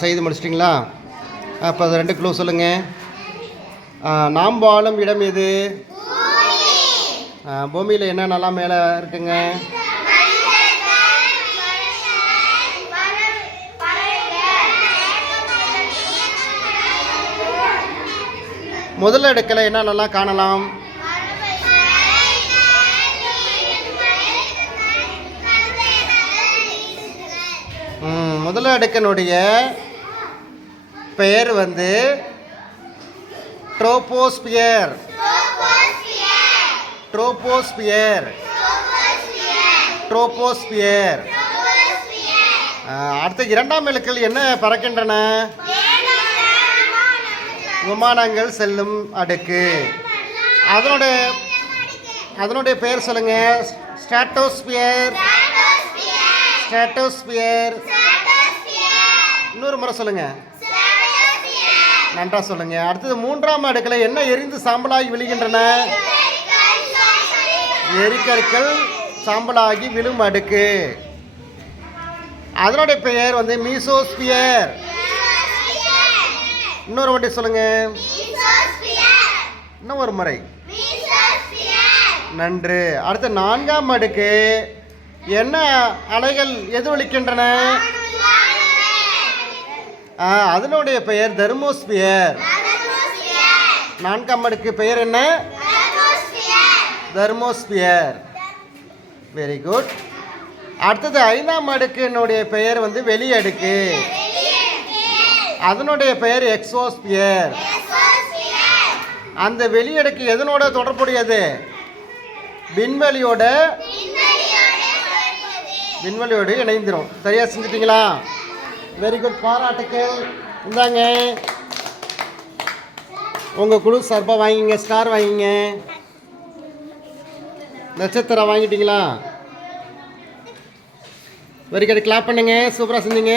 செய்து முடிச்சிட்டிங்களா? அப்போ அது 2 க்ளூ சொல்லுங்கள். நாம் வாழும் இடம் எது? பூமியில் என்னென்னலாம் மேலே இருக்குங்க? முதல் அடுக்கில் என்னென்னலாம் காணலாம்? முதல் அடுக்கினுடைய பெயர் வந்து ட்ரோபோஸ்பியர். Troposphere troposphere. அடுத்த 2ஆம் எழுக்கில் என்ன பறக்கின்றன? விமானங்கள் செல்லும் அடுக்கு. அதனுடைய பெயர் சொல்லுங்க. ஸ்ட்ராட்டோஸ்பியர். ஸ்ட்ராட்டோஸ்பியர். இன்னொரு முறை சொல்லுங்க. நன்றா சொல்லுங்க. அடுத்தது 3ஆம் அடுக்கில் என்ன எரிந்து சாம்பலாகி விழுகின்றன? எரிக்கற்கள் சாம்பலாகி விழும் அடுக்கு. அதனுடைய பெயர் வந்து மீசோஸ்பியர். இன்னொரு வாட்டி சொல்லுங்க. இன்னும் ஒரு முறை. நன்று. அடுத்த 4ஆம் அடுக்கு என்ன அலைகள் எதிரொலிக்கின்றன? அதனுடைய பெயர் தெர்மோஸ்பியர். 4ஆம் அடுக்கு பெயர் என்ன? தெர்மோஸ்பியர். Very good. அடுத்தது 5ஆம் அடுக்கினுடைய பெயர் வந்து வெளி அடுக்கு. அதனுடைய பெயர் எக்ஸோஸ்பியர். அந்த வெளி அடுக்கு எதனோட தொடர்புடையது? விண்வெளியோடு இணைந்துடும். சரியா செஞ்சிட்டீங்களா? வெரி குட், பாராட்டுக்கள். இந்தாங்க உங்கள் குழு சார்பாக வாங்கிங்க. ஸ்டார் வாங்கிங்க. நட்சத்திரம் வாங்கிட்டீங்களா? வெரி குட், கிளாப் பண்ணுங்க. சூப்பராக செஞ்சீங்க.